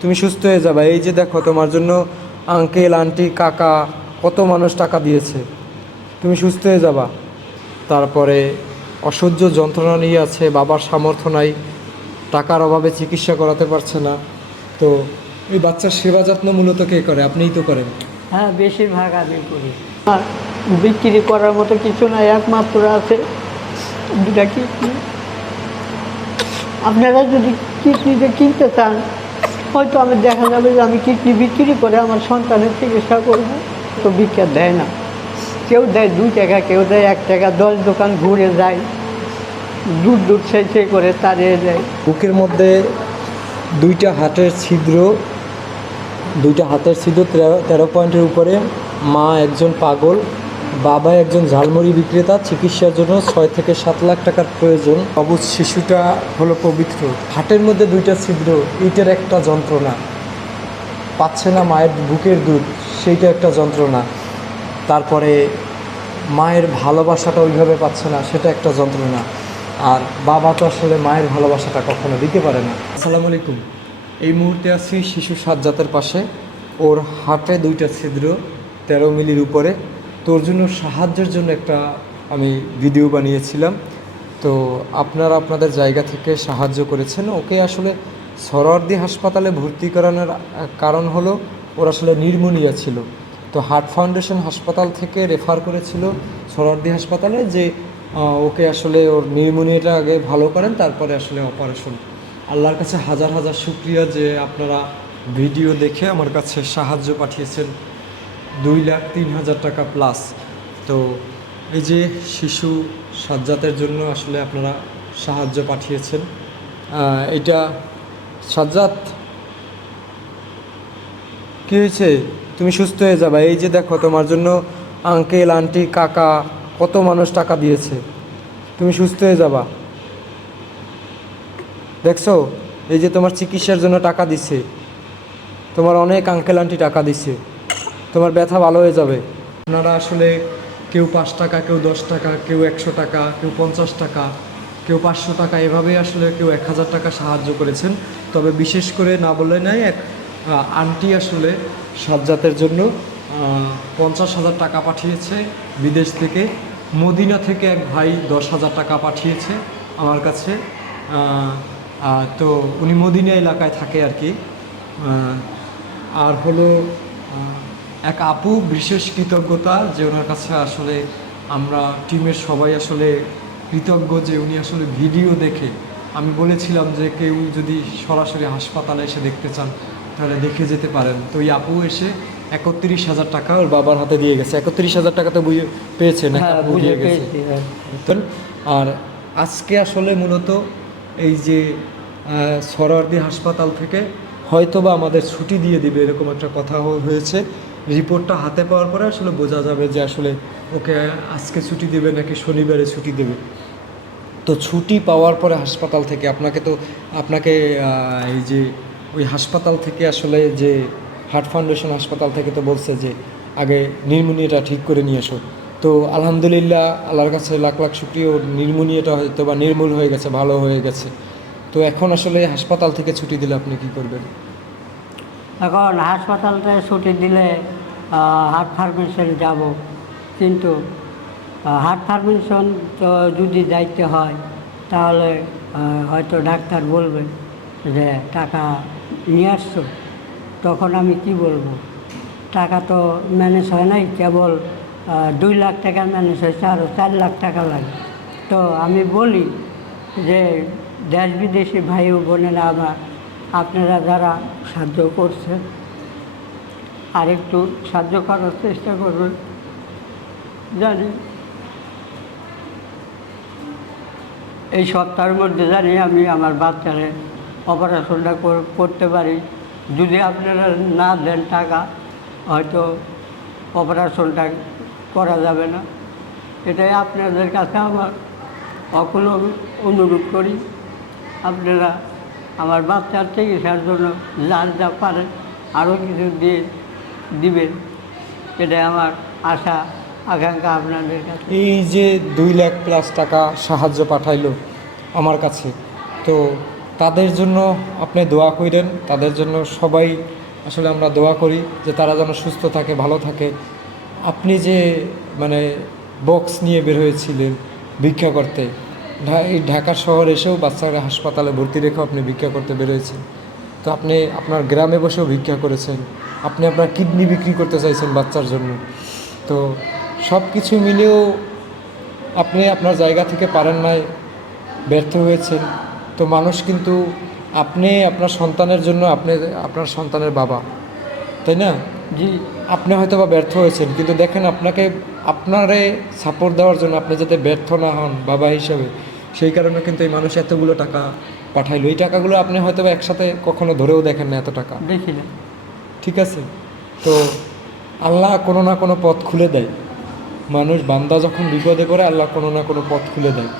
তুমি সুস্থ হয়ে যাবা। এই যে দেখো, তোমার জন্য আঙ্কেল আন্টি কাকা কত মানুষ টাকা দিয়েছে, তুমি সুস্থ হয়ে যাবা। তারপরে অসহ্য যন্ত্রণা নিয়ে আছে, বাবার সামর্থ্য নাই, টাকার অভাবে চিকিৎসা করাতে পারছে না। তো এই বাচ্চার সেবা যত্ন মূলত কে করে? আপনিই তো করেন। হ্যাঁ, বেশিরভাগ আমি করি। আর বিক্রি করার মতো কিছু নাই, একমাত্র আছে দুটা কিডনি। আপনারা যদি কিডনিটা কিনতে চান, হয়তো আমি দেখা যাবে যে আমি কিডনি বিক্রি করে আমার সন্তানের চিকিৎসা করবো। তো ভিক্ষা দেয় না, কেউ দেয় 2 টাকা, কেউ দেয় 1 টাকা, 10 দোকান ঘুরে যায়, দূর দূর সেই করে তাড়িয়ে যায়। বুকের মধ্যে দুইটা হাতের ছিদ্র, 13 পয়েন্টের উপরে। মা একজন পাগল, বাবা একজন ঝালমুড়ি বিক্রেতা। চিকিৎসার জন্য 6 থেকে 7 লাখ টাকার প্রয়োজন। অবুজ শিশুটা হলো পবিত্র। হাটের মধ্যে 2টা ছিদ্র, এইটার একটা যন্ত্রণা। পাচ্ছে না মায়ের বুকের দুধ, সেইটা একটা যন্ত্রণা। তারপরে মায়ের ভালোবাসাটা ওইভাবে পাচ্ছে না, সেটা একটা যন্ত্রণা। আর বাবা তো আসলে মায়ের ভালোবাসাটা কখনো দিতে পারে না। আসসালামু আলাইকুম। এই মুহূর্তে আছি শিশু সাজ্জাতের পাশে। ওর হাতে 2টা ছিদ্র, 13 মিলির উপরে। তোর জন্য সাহায্যের জন্য একটা আমি ভিডিও বানিয়েছিলাম। তো আপনারা আপনাদের জায়গা থেকে সাহায্য করেছেন। ওকে আসলে সরোয়ার্দী হাসপাতালে ভর্তি করানোর কারণ হলো ওর আসলে নিউমোনিয়া ছিল। তো হার্ট ফাউন্ডেশন হাসপাতাল থেকে রেফার করেছিল সরোয়ার্দী হাসপাতালে, যে ওকে আসলে ওর নিউমোনিয়াটা আগে ভালো করেন, তারপরে আসলে অপারেশন। আল্লাহর কাছে হাজার হাজার শুকরিয়া যে আপনারা ভিডিও দেখে আমার কাছে সাহায্য পাঠিয়েছেন। 2,03,000 টাকা প্লাস। তো এই যে শিশু সাজ্জাতের জন্য আসলে আপনারা সাহায্য পাঠিয়েছেন। এটা সাজ্জাত, কী হয়েছে? তুমি সুস্থ হয়ে যাবা। এই যে দেখো, তোমার জন্য আঙ্কেল আন্টি কাকা কত মানুষ টাকা দিয়েছে, তুমি সুস্থ হয়ে যাবা। দেখছো, এই যে তোমার চিকিৎসার জন্য টাকা দিছে, তোমার অনেক আঙ্কেল আন্টি টাকা দিছে, তোমার ব্যথা ভালো হয়ে যাবে। আপনারা আসলে কেউ 5 টাকা, কেউ 10 টাকা, কেউ 100 টাকা, কেউ 50 টাকা, কেউ 500 টাকা, এভাবেই আসলে কেউ 1000 টাকা সাহায্য করেছেন। তবে বিশেষ করে না বলে নাই, এক আন্টি আসলে সাজ্জাতের জন্য 50,000 টাকা পাঠিয়েছে বিদেশ থেকে। মদিনা থেকে এক ভাই 10,000 টাকা পাঠিয়েছে আমার কাছে। তো উনি মদিনা এলাকায় থাকে আর কি। আর হলো এক আপু, বিশেষ কৃতজ্ঞতা যে ওনার কাছে আসলে আমরা টিমের সবাই আসলে কৃতজ্ঞ যে উনি আসলে ভিডিও দেখে, আমি বলেছিলাম যে কেউ যদি সরাসরি হাসপাতালে এসে দেখতে চান তাহলে দেখে যেতে পারেন। তো এই আপু এসে 31,000 টাকা ওর বাবার হাতে দিয়ে গেছে। 31,000 টাকা তো পেয়েছে না? বুঝে পেয়েছি। আর আজকে আসলে মূলত এই যে সরোয়ার্দী হাসপাতাল থেকে হয়তোবা আমাদের ছুটি দিয়ে দিবে, এরকম একটা কথা হয়েছে। রিপোর্টটা হাতে পাওয়ার পরে আসলে বোঝা যাবে যে আসলে ওকে আজকে ছুটি দেবে নাকি শনিবারে ছুটি দেবে। তো ছুটি পাওয়ার পরে হাসপাতাল থেকে আপনাকে এই যে ওই হাসপাতাল থেকে আসলে যে হার্ট ফাউন্ডেশন হাসপাতাল থেকে তো বলছে যে আগে নিউমোনিয়াটা ঠিক করে নিয়ে এসো। তো আলহামদুলিল্লাহ, আল্লাহর কাছে লাখ লাখ শুকরিয়া, ওর নিউমোনিয়াটা হয়তো বা নির্মূল হয়ে গেছে, ভালো হয়ে গেছে। তো এখন আসলে হাসপাতাল থেকে ছুটি দিলে আপনি কি করবেন? এখন হাসপাতাল থেকে ছুটি দিলে হার্ট ফার্মেশন যাব, কিন্তু হার্ট ফার্মেশন তো যদি যাইতে হয় তাহলে হয়তো ডাক্তার বলবে যে টাকা নিয়ে আসছো। তখন আমি কি বলবো? টাকা তো ম্যানেজ হয় নাই, কেবল 2 লাখ টাকা ম্যানেজ হয়েছে, আরও 4 লাখ টাকা লাগে। তো আমি বলি যে দেশ বিদেশি ভাই ও বোনেরা, আপনারা যারা সাহায্য করছেন আর একটু সাহায্য করার চেষ্টা করবেন। জানি এই সপ্তাহের মধ্যে জানি আমি আমার বাচ্চারে অপারেশনটা করতে পারি। যদি আপনারা না দেন টাকা, হয়তো অপারেশনটা করা যাবে না। এটাই আপনাদের কাছে আমার অকুল অনুরোধ করি। আপনারা আমার বাচ্চার চিকিৎসার জন্য যা পারেন আরও কিছু দিবেন, এটাই আমার আশা আকাঙ্ক্ষা আপনাদের কাছে। এই যে 2 লাখ প্লাস টাকা সাহায্য পাঠাইলো আমার কাছে, তো তাদের জন্য আপনি দোয়া করেন, তাদের জন্য সবাই আসলে আমরা দোয়া করি যে তারা যেন সুস্থ থাকে, ভালো থাকে। আপনি যে মানে বক্স নিয়ে বের হয়েছিলেন ভিক্ষা করতে, এই ঢাকা শহর এসেও বাচ্চারা হাসপাতালে ভর্তি রেখেও আপনি ভিক্ষা করতে বেরোয়েছেন। তো আপনি আপনার গ্রামে বসেও ভিক্ষা করেছেন, আপনি আপনার কিডনি বিক্রি করতে চাইছেন বাচ্চার জন্য। তো সব কিছু মিলেও আপনি আপনার জায়গা থেকে পারেন নাই, ব্যর্থ হয়েছেন। তো মানুষ কিন্তু আপনি আপনার সন্তানের জন্য, আপনি আপনার সন্তানের বাবা, তাই না? জি, আপনি হয়তো বা ব্যর্থ হয়েছেন, কিন্তু দেখেন আপনাকে আপনারে সাপোর্ট দেওয়ার জন্য আপনি যাতে ব্যর্থ না হন বাবা হিসাবে, সেই কারণে কিন্তু এই মানুষ এতগুলো টাকা পাঠাইলো। এই টাকাগুলো আপনি হয়তো বা একসাথে কখনো ধরেও দেখেন না এত টাকা, দেখি না। ঠিক আছে? তো আল্লাহ কোনো না কোনো পথ খুলে দেয়। মানুষ বান্দা যখন বিপদে পড়ে আল্লাহ কোনো না কোনো পথ খুলে দেয়।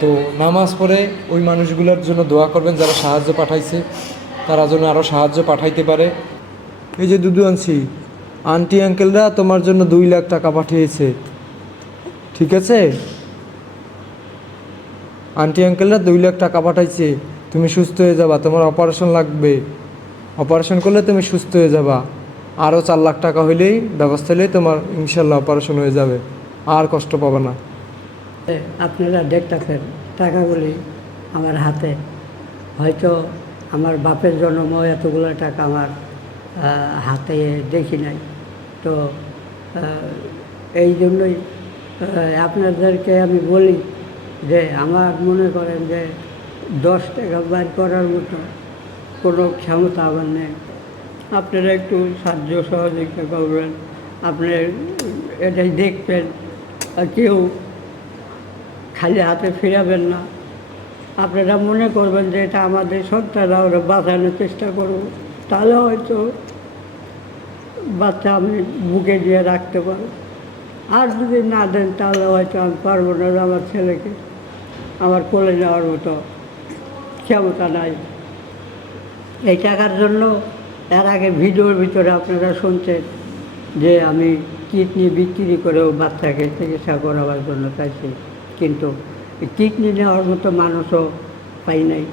তো নামাজ পড়ে ওই মানুষগুলোর জন্য দোয়া করবেন যারা সাহায্য পাঠাইছে, তারা যেন আরও সাহায্য পাঠাইতে পারে। এই যে দুদু আনছি, আন্টি আঙ্কেলরা তোমার জন্য 2 লাখ টাকা পাঠিয়েছে, ঠিক আছে? আন্টি আঙ্কেলরা 2 লাখ টাকা পাঠাইছে, তুমি সুস্থ হয়ে যাবা, তোমার অপারেশন লাগবে, অপারেশন করলে তুমি সুস্থ হয়ে যাবা। আরও 4 লাখ টাকা হইলেই ব্যবস্থা হলেই তোমার ইনশাল্লাহ অপারেশন হয়ে যাবে, আর কষ্ট পাবে না। আপনারা দেখতেছেন টাকাগুলি আমার হাতে। হয়তো আমার বাপের জন্মও এতগুলো টাকা আমার হাতে দেখি নাই। তো এই জন্যই আপনাদেরকে আমি বলি যে আমার মনে করেন যে 10 টাকা বার করার মতো কোনো ক্ষমতা আমার নেই। আপনারা একটু সাহায্য সহযোগিতা করবেন, আপনি এটাই দেখবেন, আর কেউ খালি হাতে ফিরাবেন না। আপনারা মনে করবেন যে এটা আমাদের সন্তানরা, ওরা বাঁচানোর চেষ্টা করব, তাহলে হয়তো বাচ্চা আমি বুকে দিয়ে রাখতে পারব। আর যদি না দেন তাহলে হয়তো আমি পারবো না, আমার ছেলেকে আমার কোলে নেওয়ার মতো ক্ষমতা নাই। এই টাকার জন্য এর আগে ভিডিওর ভিতরে আপনারা শুনছেন যে আমি কিডনি বিক্রি করেও বাচ্চাকে চিকিৎসা করাবার জন্য চাইছি, কিন্তু কিডনি নেওয়ার মতো মানুষও পাই নাই।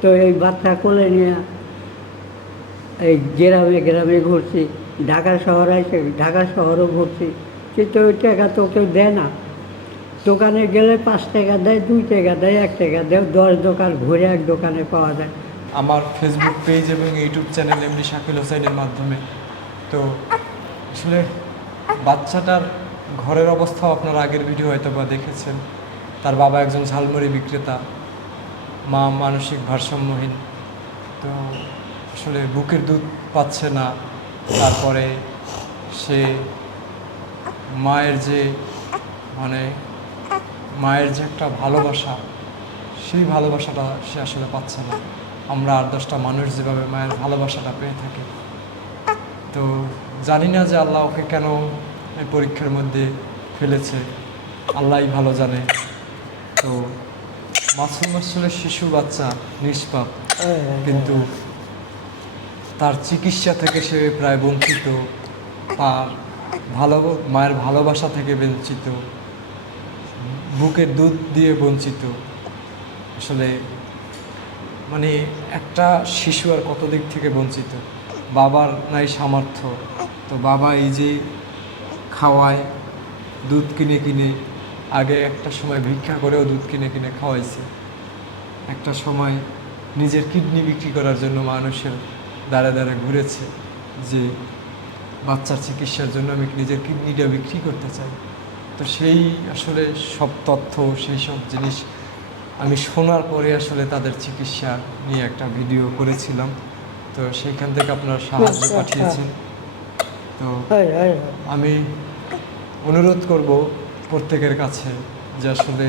তো এই বাচ্চা কোলে নিয়ে এই গ্রামে গ্রামে ঘুরছি, ঢাকা শহরে এসে ঢাকা শহরও ঘুরছি, কিন্তু ওই টাকা তো কেউ দেয় না। দোকানে গেলে 5 টাকা দেয়, 2 টাকা দেয়, 1 টাকা দেয়, 10 দোকান ঘুরে এক দোকানে পাওয়া যায়। আমার ফেসবুক পেজ এবং ইউটিউব চ্যানেল এমনি শাকিল হোসেনের মাধ্যমে। তো আসলে বাচ্চাটার ঘরের অবস্থাও আপনারা আগের ভিডিও হয়তো বা দেখেছেন। তার বাবা একজন ঝালমুড়ি বিক্রেতা, মা মানসিক ভারসাম্যহীন। তো আসলে বুকের দুধ পাচ্ছে না, তারপরে সে মায়ের যে মানে মায়ের যে একটা ভালোবাসা, সেই ভালোবাসাটা সে আসলে পাচ্ছে না। আমরা 8-10টা মানুষ যেভাবে মায়ের ভালোবাসাটা পেয়ে থাকি। তো জানি না যে আল্লাহ ওকে কেন এই পরীক্ষার মধ্যে ফেলেছে, আল্লাহই ভালো জানে। তো মাসুম আসলে শিশু বাচ্চা, নিষ্পাপ, কিন্তু তার চিকিৎসা থেকে সে প্রায় বঞ্চিত, তার মায়ের ভালোবাসা থেকে বঞ্চিত, বুকের দুধ দিয়ে বঞ্চিত। আসলে মানে একটা শিশু আর কত দিক থেকে বঞ্চিত। বাবার নাই সামর্থ্য, তো বাবা এই যে খাওয়ায়, দুধ কিনে কিনে, আগে একটা সময় ভিক্ষা করেও দুধ কিনে কিনে খাওয়াইছে, একটা সময় নিজের কিডনি বিক্রি করার জন্য মানুষের দ্বারে দ্বারে ঘুরেছে যে বাচ্চার চিকিৎসার জন্য আমি নিজের কিডনিটা বিক্রি করতে চাই। তো সেই আসলে সব তথ্য, সেই সব জিনিস আমি শোনার পরে আসলে তাদের চিকিৎসা নিয়ে একটা ভিডিও করেছিলাম। তো সেইখান থেকে আপনারা সাহায্য পাঠিয়েছেন। তো আমি অনুরোধ করব প্রত্যেকের কাছে যে আসলে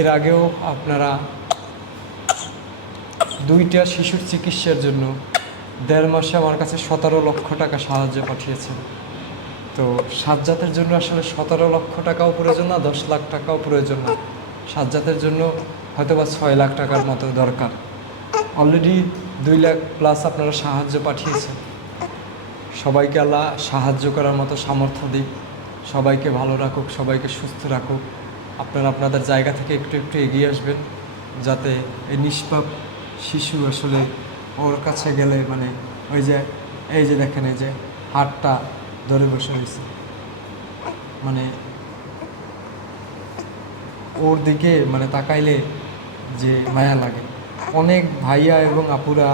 এর আগেও আপনারা 2টা শিশুর চিকিৎসার জন্য 1.5 মাসে আমার কাছে 17 লক্ষ টাকা সাহায্য পাঠিয়েছেন। তো সাজ্জাতের জন্য আসলে 17 লক্ষ টাকাও প্রয়োজন না, 10 লাখ টাকাও প্রয়োজন না। সাজ্জাতের জন্য হয়তো বা 6 লাখ টাকার মতো দরকার। অলরেডি 2 লাখ প্লাস আপনারা সাহায্য পাঠিয়েছেন। সবাইকে আল্লাহ সাহায্য করার মতো সামর্থ্য দিক, সবাইকে ভালো রাখুক, সবাইকে সুস্থ রাখুক। আপনারা আপনাদের জায়গা থেকে একটু একটু এগিয়ে আসবেন, যাতে এই নিষ্পাপ শিশু আসলে ওর কাছে গেলে মানে ওই যে এই যে দেখেন এই যে হাতটা ধরে বসে রয়েছে, মানে ওর দিকে মানে তাকাইলে যে মায়া লাগে। অনেক ভাইয়া এবং আপুরা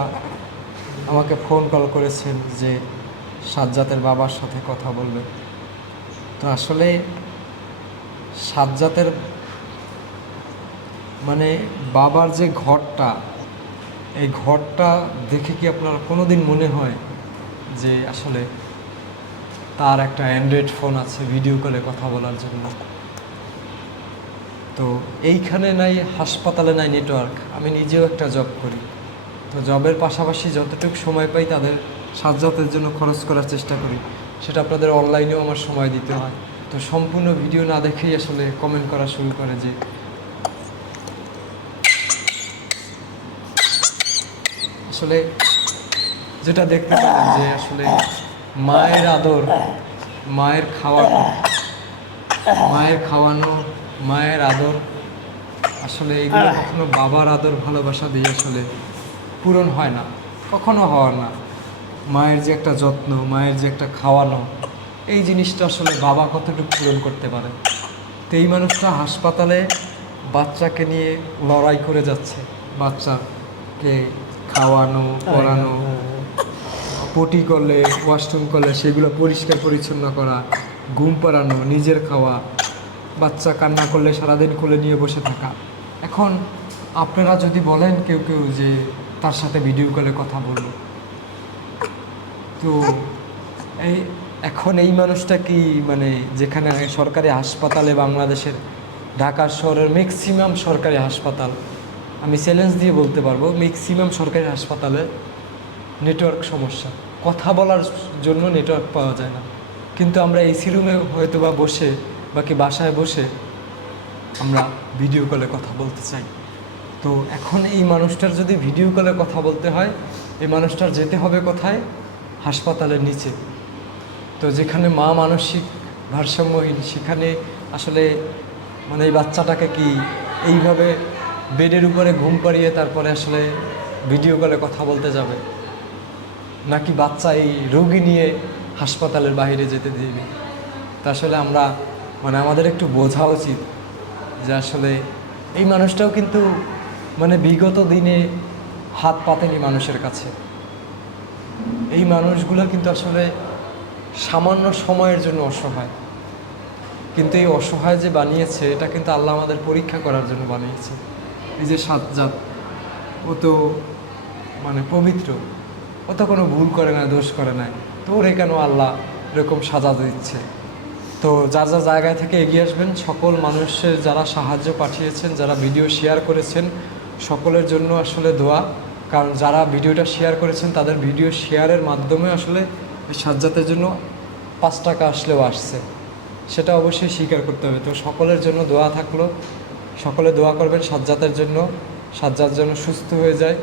আমাকে ফোন কল করেছেন যে সাজ্জাতের বাবার সাথে কথা বলবেন। তো আসলে সাজ্জাতের মানে বাবার যে ঘরটা, এই ঘরটা দেখে কি আপনার কোনো দিন মনে হয় যে আসলে তার একটা অ্যান্ড্রয়েড ফোন আছে ভিডিও কলে কথা বলার জন্য? তো এইখানে নাই, হাসপাতালে নাই নেটওয়ার্ক। আমি নিজেও একটা জব করি, তো জবের পাশাপাশি যতটুকু সময় পাই তাদের সাজ্জাতের জন্য খরচ করার চেষ্টা করি। সেটা আপনাদের অনলাইনেও আমার সময় দিতে হয়। তো সম্পূর্ণ ভিডিও না দেখেই আসলে কমেন্ট করা শুরু করে যে আসলে যেটা দেখতে পারেন যে আসলে মায়ের আদর, মায়ের খাওয়ানো, মায়ের আদর, আসলে এগুলো কখনো বাবার আদর ভালোবাসা দিয়ে আসলে পূরণ হয় না, কখনো হওয়ার না। মায়ের যে একটা যত্ন, মায়ের যে একটা খাওয়ানো, এই জিনিসটা আসলে বাবা কতটুকু পূরণ করতে পারে। তো এই মানুষটা হাসপাতালে বাচ্চাকে নিয়ে লড়াই করে যাচ্ছে, বাচ্চাকে খাওয়ানো, পড়ানো, পটি করলে, ওয়াশরুম করলে সেগুলো পরিষ্কার পরিচ্ছন্ন করা, ঘুম পাড়ানো, নিজের খাওয়া, বাচ্চা কান্না করলে সারাদিন কোলে নিয়ে বসে থাকা। এখন আপনারা যদি বলেন কেউ কেউ যে তার সাথে ভিডিও কলে কথা বলবো, তো এখন এই মানুষটা কি মানে যেখানে সরকারি হাসপাতালে, বাংলাদেশের ঢাকা শহরের ম্যাক্সিমাম সরকারি হাসপাতাল, আমি চ্যালেঞ্জ দিয়ে বলতে পারবো ম্যাক্সিমাম সরকারি হাসপাতালে নেটওয়ার্ক সমস্যা, কথা বলার জন্য নেটওয়ার্ক পাওয়া যায় না। কিন্তু আমরা এসি রুমে হয়তো বা বসে বা কি বাসায় বসে আমরা ভিডিও কলে কথা বলতে চাই। তো এখন এই মানুষটার যদি ভিডিও কলে কথা বলতে হয়, এই মানুষটার যেতে হবে কোথায়? হাসপাতালের নিচে। তো যেখানে মা মানসিক ভারসাম্যহীন, সেখানে আসলে মানে এই বাচ্চাটাকে কি এইভাবে বেডের উপরে ঘুম পাড়িয়ে তারপরে আসলে ভিডিও কলে কথা বলতে যাবে, নাকি বাচ্চা এই রোগী নিয়ে হাসপাতালের বাইরে যেতে দিবে? তা আসলে আমরা মানে আমাদের একটু বোঝা উচিত যে আসলে এই মানুষটাও কিন্তু মানে বিগত দিনে হাত পাতেনি মানুষের কাছে। এই মানুষগুলো কিন্তু আসলে সামান্য সময়ের জন্য অসহায়, কিন্তু এই অসহায় যে বানিয়েছে এটা কিন্তু আল্লাহ আমাদের পরীক্ষা করার জন্য বানিয়েছে। এই যে সাজ্জাদ, ও তো মানে পবিত্র, ও তো কোনো ভুল করে না, দোষ করে নাই, তো ওরে কেন আল্লাহ এরকম সাজা দিচ্ছে? তো যার যার জায়গায় থেকে এগিয়ে আসবেন। সকল মানুষের যারা সাহায্য পাঠিয়েছেন, যারা ভিডিও শেয়ার করেছেন, সকলের জন্য আসলে দোয়া। কারণ যারা ভিডিওটা শেয়ার করেছেন তাদের ভিডিও শেয়ারের মাধ্যমে আসলে এই সাজ্জাতের জন্য 5 টাকা আসলেও আসছে, সেটা অবশ্যই স্বীকার করতে হবে। তো সকলের জন্য দোয়া থাকলো, সকলে দোয়া করবেন সাজ্জাতের জন্য, সাজ্জাদ যেন সুস্থ হয়ে যায়।